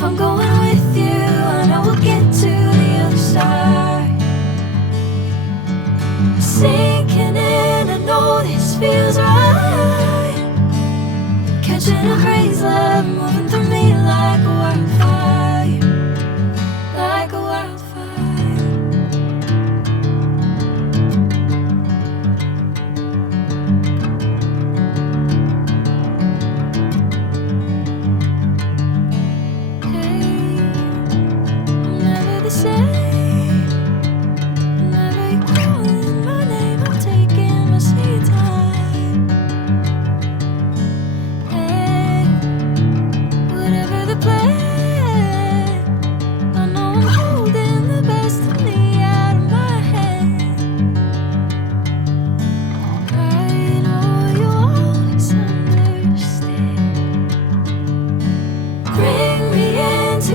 If I'm going with you, I know we'll get to the other side. Sinking in, I know this feels right. Catching a breeze, love moving through me like a wildfire, like a wildfire.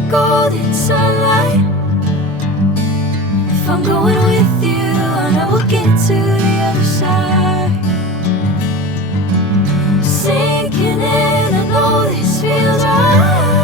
Golden sunlight. If I'm going with you, I know we'll get to the other side. Sinking in, I know this feels right.